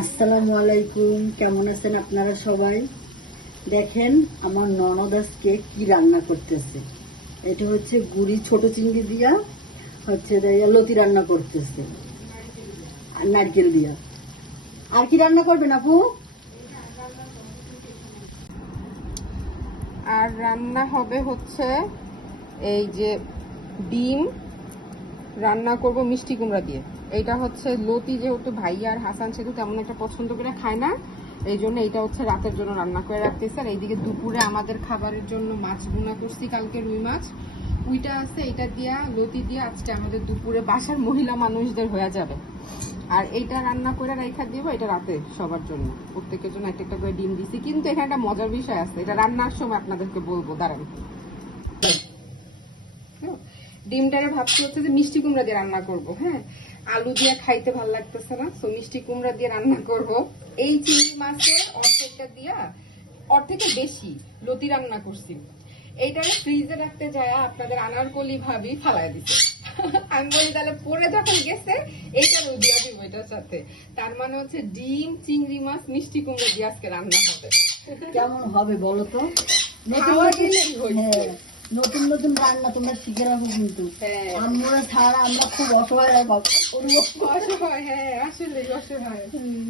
আসসালামু আলাইকুম, কেমন আছেন আপনারা সবাই? দেখেন আমার ননদ আজকে কি রান্না করতেছে। এটা হচ্ছে গুড়ি ছোট চিংড়ি দিয়া হচ্ছে লতি রান্না করতেছে আর নারকেল দিয়া। আর কি রান্না করবেন আপু? আর রান্না হবে হচ্ছে এই যে ডিম রান্না করব মিষ্টি কুমড়া দিয়ে। এইটা হচ্ছে লতি, যেহেতু ভাইয়া আর হাসান সেহেতু তেমন একটা পছন্দ করে খায় না, এই জন্য এইটা হচ্ছে রাতের জন্য রান্না করে রাখতেছি। আর এইদিকে দুপুরে আমাদের খাবারের জন্য মাছ ভুনা করছি, কালকে রুই মাছ ওইটা আছে, এইটা দিয়া লতি দিয়ে আজকে আমাদের দুপুরে বাসার মহিলা মানুষদের হয়ে যাবে। আর এইটা রান্না করে রাইখা দিব, এটা রাতে সবার জন্য, প্রত্যেকের জন্য একটা একটা করে ডিম দিছি। কিন্তু এখানে একটা মজার বিষয় আছে, এটা রান্নার সময় আপনাদেরকে বলবো, দাঁড়ান। ডিমটারে ভাবছি হচ্ছে যে মিষ্টি কুমড়া দিয়ে রান্না করব। হ্যাঁ, আলু দিয়ে খাইতে ভালো লাগতেছে না, তো মিষ্টি কুমড়া দিয়ে রান্না করব। এই চিংড়ি মাছের অর্ধেকটা দিয়া, অর্ধেকের বেশি লতি রান্না করছি। এইটারে ফ্রিজে রাখতে যায় আপনাদের আনারকলি ভাবি ফালাই দিছে। আমি বলি তাহলে পরে যখন গেছে এইটা দিয়া দিব এটার সাথে। তার মানে হচ্ছে ডিম, চিংড়ি মাছ, মিষ্টি কুমড়া দিয়ে আজকে রান্না হবে। কেমন হবে বলো তো? নতুন নতুন রান্না তোমরা শিখে রাখো কিন্তু। আমরা ছাড়া আমরা খুব অসহায়। হ্যাঁ আসলে অসহায়।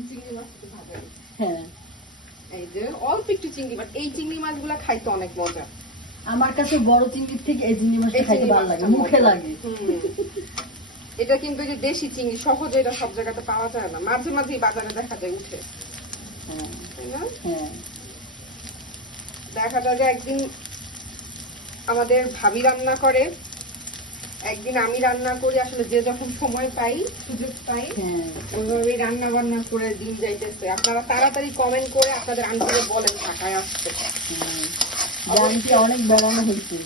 চিংড়ি মাছ তো ভালো। হ্যাঁ, এই যে অল্প একটু চিংড়ি মাছ, এই চিংড়ি মাছগুলা খাইতে অনেক মজা। আমার কাছে বড় চিংড়ির থেকে এই চিংড়ি মাছটা খাইতে ভালো লাগে, মুখে লাগে। এটা কিন্তু যে দেশি চিংড়ি, সহজে এটা সব জায়গাতে পাওয়া যায় না, মাঝে মাঝেই বাজারে দেখা যায় উঠে। তাই না? দেখা যায় যে একদিন আমাদের ভাবি রান্না করে, একদিন আমি রান্না করি। আসলে যে যখন সময় পাই, সুযোগ পাই, ওইভাবে রান্না বান্না করে দিন যাইতেছে। আপনারা তাড়াতাড়ি কমেন্ট করে আপনাদের আন্টিকে বলেন ঢাকায় আসতে। অনেক বেড়ানো হয়েছে।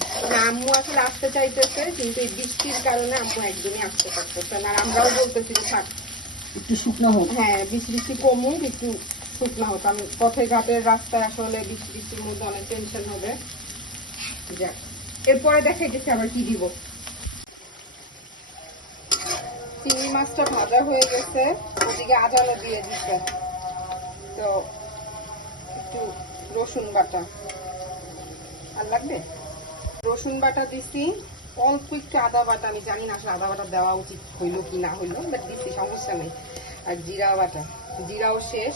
আম্মু আসলে আসতে চাইতেছে, কিন্তু এই বৃষ্টির কারণে আম্মু একদমই আসতে পারতেছে না। আর আমরাও বলতেছি যে থাক, একটু শুকনো হোক। হ্যাঁ, বৃষ্টি কমুক, একটু শুকনো হোক। কারণ পথে ঘাটের রাস্তায় আসলে বৃষ্টির মধ্যে অনেক টেনশন হবে। যাক, এরপরে দেখাইতেছি আবার কি দিব। চিংড়ি মাছটা ভাজা হয়ে গেছে, ওদিকে আদাও দিয়ে দিচ্ছে। তো একটু রসুন বাটা আর লাগবে, রসুন বাটা দিছি, অল্প একটু আদা বাটা। আমি জানি না আসলে আদা বাটা দেওয়া উচিত হইলো কি না হইলো, বাট দিচ্ছি, সমস্যা নেই। আর জিরা বাটা, জিরাও শেষ।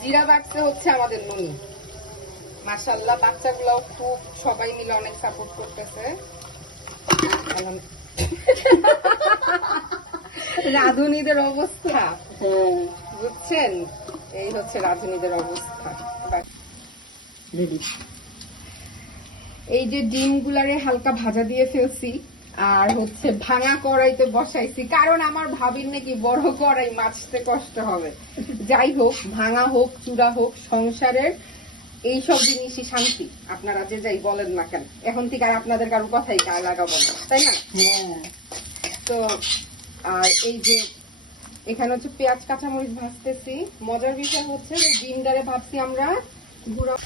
জিরা বাটতে হচ্ছে আমাদের ননি। মাশাআল্লাহ, বাচ্চাগুলাও খুব সবাই মিলে অনেক সাপোর্ট করতেছে। রাঁধুনিদের অবস্থা বুঝছেন, এই হচ্ছে রাঁধুনিদের অবস্থা। এই যে ডিম গুলারে হালকা ভাজা দিয়ে ফেলছি, আর হচ্ছে ভাঙা কড়াইতে বসাইছি, কারণ আমার ভাবির নাকি বড় কড়াই মাছতে কষ্ট হবে। যাই হোক, ভাঙা হোক চূড়া হোক, সংসারের এইসব জিনিসই শান্তি। আপনারা যে যাই বলেন না কেন, এখন থেকে আর আপনাদের কারো কথাই গায়ে লাগাবো না, তাই না? তো আর এই যে এখানে হচ্ছে পেঁয়াজ কাঁচামরিচ ভাজতেছি। মজার বিষয় হচ্ছে যে ডিমটারে ভাবছি আমরা গুঁড়া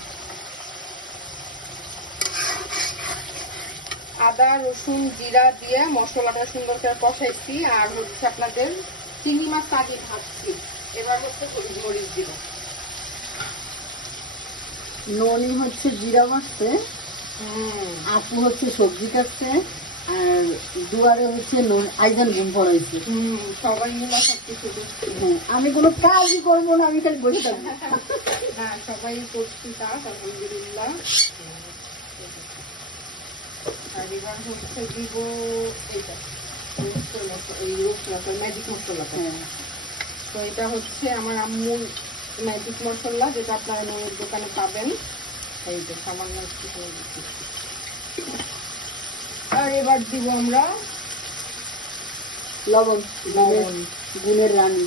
আদা রসুন জিরা দিয়ে মশলাটা সুন্দর করে কষাইছি। আর হচ্ছে আপনাদের চিংড়ি মাছ আগে ভাজছি, এবার হচ্ছে হলুদ মরিচ দিব। ননি হচ্ছে জিরা মাছছে, আপু হচ্ছে সবজি কাটছে, আর দুয়ারে হচ্ছে আইজান ঘুম পড়াইছে। সবাই মিলে সবকিছু। আমি কোনো কাজই করবো না, আমি খালি বসে থাকবো। হ্যাঁ, সবাই করছি কাজ, আলহামদুলিল্লাহ। আর এবার হচ্ছে দিব এইটা ম্যাজিক মশলাটা। তো এটা হচ্ছে আমার আম্মুর ম্যাজিক মশলা, যেটা আপনারা ননির দোকানে পাবেন। এই যে সামান্য একটু করে দিচ্ছি। আর এবার দিব আমরা লবণ, গুণের রানী।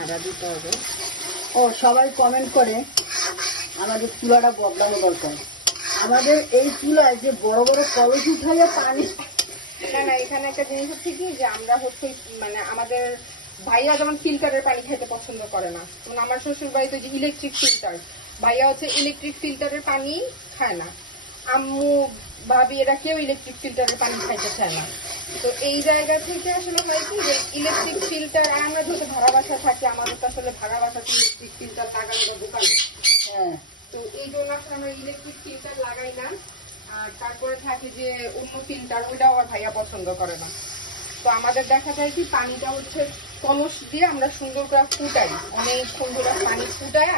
আদা দিতে হবে। ও সবাই কমেন্ট করে আমাদের চুলাটা বদলানো দরকার। আমাদের এই চুলায় যে বড় বড় কলস উঠাইয়া পানি। না, এখানে একটা জিনিস হচ্ছে কি, যে আমরা হচ্ছে মানে আমাদের ভাইয়া যেমন ফিল্টারের পানি খেতে পছন্দ করে না, যেমন আমার শ্বশুর বাড়িতে যে ইলেকট্রিক ফিল্টার, ভাইয়া হচ্ছে ইলেকট্রিক ফিল্টারের পানি খায় না। আম্মু ভাবি এরা কেউ ইলেকট্রিক ফিল্টারের পানি খাইতে চায় না। তো এই জায়গা থেকে আসলে হয় কি যে ইলেকট্রিক ফিল্টার, আমরা যেহেতু ভাড়া বাসা থাকি, আমাদের তো আসলে ভাড়া বাসাতে ইলেকট্রিক ফিল্টার লাগানো বা দোকানে। হ্যাঁ তো এই জন্য আসলে আমরা ইলেকট্রিক ফিল্টার লাগাই না। আর তারপরে থাকে যে অন্য ফিল্টার, ওইটাও আমার ভাইয়া পছন্দ করে না। তো আমাদের দেখা যায় কি পানিটা হচ্ছে কলস দিয়ে আমরা সুন্দর করে ফুটাই, অনেকক্ষণ ধরে পানি ফুটায়।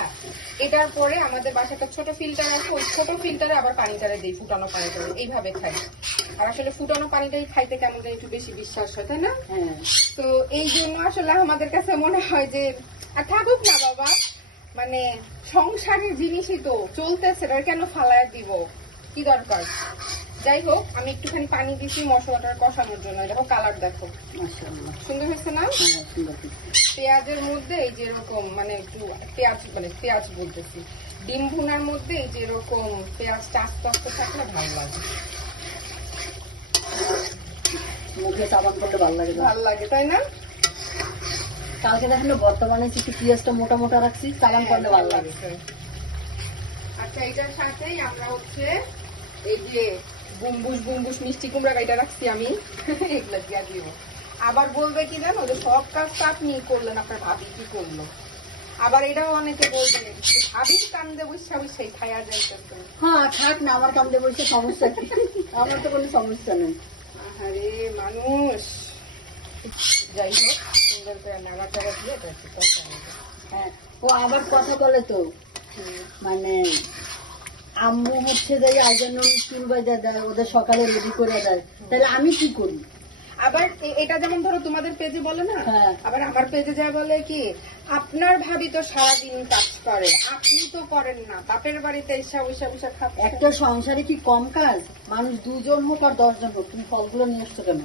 এটার পরে আমাদের বাসায় একটা ছোট ফিল্টার আছে, ওই ছোট ফিল্টারে আবার পানিটারে দিই, ফুটানো পানিটারে এইভাবে খাই। আর আসলে ফুটানো পানিটাই খাইতে কেমন যেন একটু বেশি বিশ্বাস হয়, তাই না? হ্যাঁ তো এই জন্য আসলে আমাদের কাছে মনে হয় যে আর থাকুক না বাবা, মানে সংসারের জিনিসই তো চলতেছে, এটা কেন ফালায় দিব, কি দরকার। যাই হোক, আমি একটুখানি পানি দিচ্ছি মশলাটা কষানোর জন্য। দেখো কালার দেখো, মাশাআল্লাহ। সুন্দর হয়েছে না? হ্যাঁ সুন্দর হয়েছে। পেঁয়াজের মধ্যে এই যে এরকম মানে একটু পেঁয়াজ, মানে পেঁয়াজ বলতেছি, ডিম ভুনার মধ্যে এই যে এরকম পেঁয়াজটা আস্তে আস্তে থাকলে ভালো লাগে। মুখে চাবান করলে ভালো লাগে। ভালো লাগে তাই না? কালকে দেখেন বর্তমানে একটু পেঁয়াজটা মোটা মোটা রাখছি, চালান করলে ভালো লাগে। আচ্ছা, এটার সাথেই আমরা হচ্ছে এই যে বুম্বুস মিষ্টি কুমড়া এটা রাখছি আমি, এগুলো দিয়ে দিব। আবার বলবে কি জানো, যে সব কাজ তো আপনি করলেন, আপনার ভাবি কি করলো। আবার এটাও অনেকে বলবে যে ভাবির কান্দে বসে বসে খাইয়া যাইতেছে। হ্যাঁ থাক না, আমার কামড়ে বলছে সমস্যা কি? আমার তো কোনো সমস্যা নেই। আরে মানুষ। যাই হোক, সুন্দর করে নাড়াচাড়া দিয়ে এটা একটু কষানো হবে। হ্যাঁ ও আবার কথা বলে তো, মানে আম্মু হচ্ছে যে আইজন্য চুল বাজা দেয়, ওদের সকালে রেডি করে দেয়, তাহলে আমি কি করি? আবার এটা যেমন ধরো তোমাদের পেজে বলে না, হ্যাঁ। আবার আমার পেজে যা বলে কি, আপনার ভাবি তো সারাদিন কাজ করে, আপনি তো করেন না, বাপের বাড়িতে এসা বসা বসা খাচ্ছেন। একটা সংসারে কি কম কাজ? মানুষ 2 জন হোক আর 10 জন হোক, তুমি ফলগুলো নিয়ে আসছো কেন?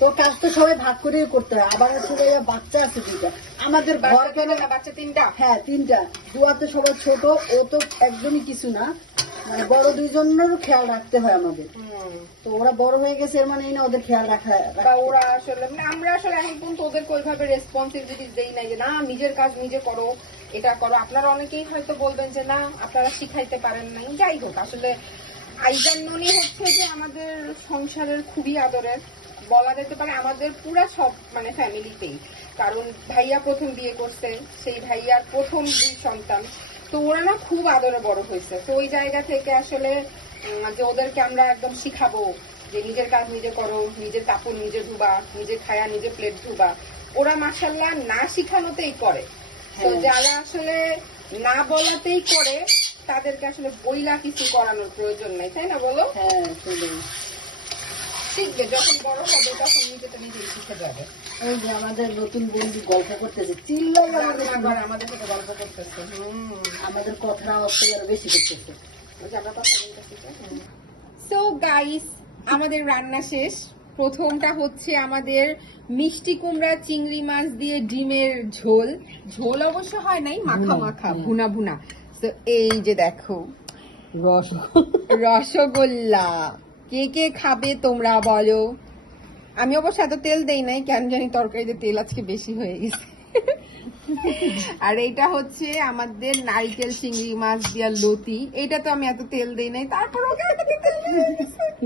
তো কাজ তো সবাই ভাগ করে করতে হয়। আবার আছে যে বাচ্চা আছে 2টা, আমাদের ঘর বাচ্চা কেন? না, বাচ্চা 3টা। হ্যাঁ 3টা। দুয়াতে সবাই ছোট, ও তো একদমই কিছু না, মানে বড় 2 জনেরও খেয়াল রাখতে হয় আমাদের। তো ওরা বড় হয়ে গেছে, এর মানে এই না ওদের খেয়াল রাখা। বা ওরা আসলে মানে আমরা আসলে এখন পর্যন্ত ওদেরকে ওইভাবে রেসপন্সিবিলিটি দেই নাই যে না নিজের কাজ নিজে করো, এটা করো। আপনারা অনেকেই হয়তো বলবেন যে না আপনারা শিখাইতে পারেন নাই। যাই হোক, আসলে আইজান ননি হচ্ছে যে আমাদের সংসারের খুবই আদরের, বলা যেতে পারে আমাদের পুরা সব মানে ফ্যামিলিতেই। কারণ ভাইয়া প্রথম বিয়ে করছে, সেই ভাইয়ার প্রথম 2 সন্তান, তো ওরা না খুব আদরে বড় হয়েছে। তো ওই জায়গা থেকে আসলে যে ওদেরকে আমরা একদম শিখাবো যে নিজের কাজ নিজে করো, নিজের কাপড় নিজে ধুবা, নিজে খায়া নিজে প্লেট ধুবা, ওরা মাশাআল্লাহ না শিখানোতেই করে। তো যারা আসলে না বলাতেই করে, তাদেরকে আসলে বইলা কিছু করানোর প্রয়োজন নাই, তাই না বলো? হ্যাঁ সেটাই। শিখবে, যখন বড় হবে তখন নিজেটা নিজেই শিখে যাবে। এই যে আমাদের নতুন বন্ধু গল্প করতেছে, চিল্লাই আমাদের আবার আমাদের সাথে গল্প করতেছে। আমাদের কথা অবশ্যই আরো বেশি করতেছে। সো গাইস, আমাদের রান্না শেষ। প্রথমটা হচ্ছে আমাদের মিষ্টি কুমড়া চিংড়ি মাছ দিয়ে ডিমের ঝোল। ঝোল অবশ্য হয় নাই, মাখা মাখা, ভুনা ভুনা। তো এই যে দেখো রসগোল্লা, কে কে খাবে তোমরা বলো? আমি অবশ্য এত তেল দেই নাই, কেন জানি তরকারিতে তেল আজকে বেশি হয়ে গেছে। আর এইটা হচ্ছে আমাদের নারকেল চিংড়ি মাছ দিয়া লতি। এইটা তো আমি এত তেল দেই নাই, তারপর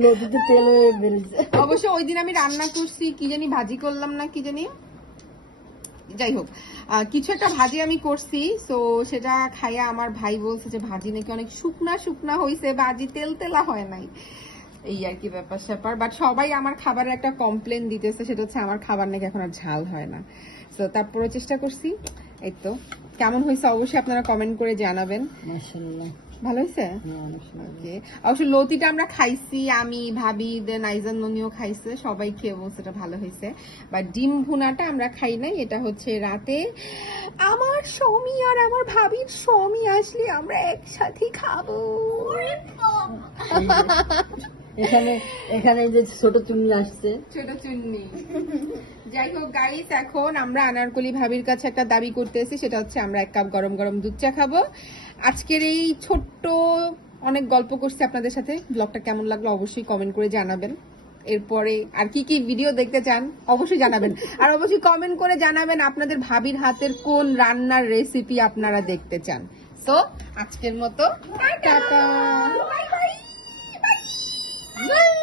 নদীতে তেল হয়ে বেরিয়েছে। অবশ্য ওই দিন আমি রান্না করছি, কি জানি ভাজি করলাম না কি জানি, যাই হোক কিছু একটা ভাজি আমি করছি। তো সেটা খাইয়া আমার ভাই বলছে যে ভাজি নাকি অনেক শুকনা শুকনা হয়েছে, ভাজি তেল তেলা হয় নাই, এই আর কি ব্যাপার স্যাপার। বাট সবাই আমার খাবারের একটা কমপ্লেন দিতেছে, সেটা হচ্ছে আমার খাবার নাকি এখন আর ঝাল হয় না। তো তারপরে চেষ্টা করছি। এই তো কেমন হয়েছে অবশ্যই আপনারা কমেন্ট করে জানাবেন। মাশাআল্লাহ ভালো হয়েছে। ওকে, অবশ্য লতিটা আমরা খাইছি, আমি ভাবি দেন আইজান ননিও খাইছে, সবাই খেয়ে বলছে এটা ভালো হয়েছে। বাট ডিম ভুনাটা আমরা খাই নাই, এটা হচ্ছে রাতে আমার স্বামী আর আমার ভাবির স্বামী আসলে আমরা একসাথে খাবো। এখানে এখানে যে ছোট চুন্নি আসছে, ছোট চুন্নি। যাই হোক গাইস, এখন আমরা আনারকলি ভাবির কাছে একটা দাবি করতেছি, সেটা হচ্ছে আমরা 1 কাপ গরম গরম দুধ চা খাবো। আজকের এই ছোট্ট অনেক গল্প করছি আপনাদের সাথে, ব্লগটা কেমন লাগলো অবশ্যই কমেন্ট করে জানাবেন। এরপরে আর কি কি ভিডিও দেখতে চান অবশ্যই জানাবেন, আর অবশ্যই কমেন্ট করে জানাবেন আপনাদের ভাবির হাতের কোন রান্নার রেসিপি আপনারা দেখতে চান। সো আজকের মতো টাটা, বাই বাই। নাই।